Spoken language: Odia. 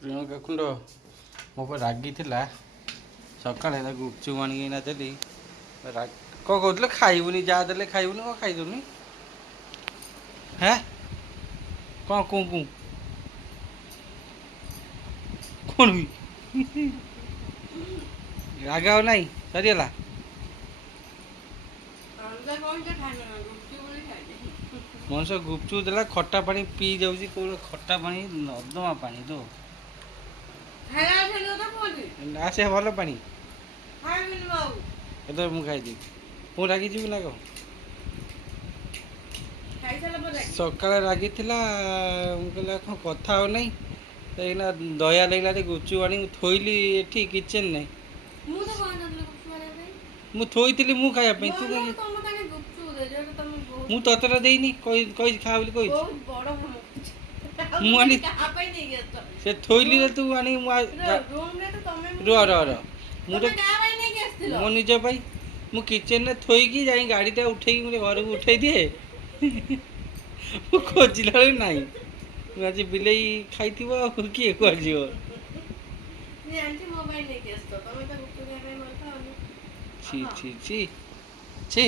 ପ୍ରିୟଙ୍କା କୁଣ୍ଡ ମୋ ଉପରେ ରାଗିଥିଲା ସକାଳେ ତାକୁ ଗୁପଚୁପ ଆଣିକିନା ଦେଲି। କ'ଣ କହୁଥିଲେ ଖାଇବୁନି, ଯାହା ଦେଲେ ଖାଇବୁନି, କ'ଣ ଖାଇଦେଉନି? ହେଁ କ'ଣ କୁଁ କ'ଣ ବି ରାଗ ଆଉ ନାହିଁ, ସରିଗଲା। ମଣିଷ ଗୁପଚୁପ ଦେଲା ଖଟା ପାଣି ପିଇ ଯାଉଛି, କେଉଁ ଖଟା ପାଣି ନର୍ଦ୍ଦମା ପାଣି ତ ନା, ସେ ଭଲ ପାଣି କେତେବେଳେ ମୁଁ ଖାଇଦେବି। ମୁଁ ରାଗିଯିବି ନା କ'ଣ? ସକାଳେ ରାଗିଥିଲା, ମୁଁ କହିଲି କ'ଣ କଥା ଆଉ ନାହିଁ, ଏଇନା ଦୟା ଲାଗିଲା ଟିକେ ଗୁପଚୁପ ଆଣି ଥୋଇଲି ଏଠି କିଚେନରେ। ମୁଁ ଥୋଇଥିଲି ମୁଁ ଖାଇବା ପାଇଁ, ତୁ ମୁଁ ତତଟା ଦେଇନି, କହିଛି ଖା ବୋଲି କହିଛି। ମୁଁ ଆଣି ସେ ଥୋଇଲି ରେ ତୁ ଆଣି ରୁହ ମୁଁ ତ ମୋ ନିଜ ପାଇଁ ମୁଁ କିଚେନରେ ଥୋଇକି ଯାଇ ଗାଡ଼ିଟା ଉଠେଇକି ମୁଁ ଘରକୁ ଉଠେଇ ଦିଏ। ମୁଁ ଖୋଜିଲା ବେଳକୁ ନାହିଁ। ମୁଁ ଆଜି ବିଲେଇ ଖାଇଥିବ, କିଏ କୁଆଡ଼େ ଯିବ? ଛି ଛି ଛି ଛି।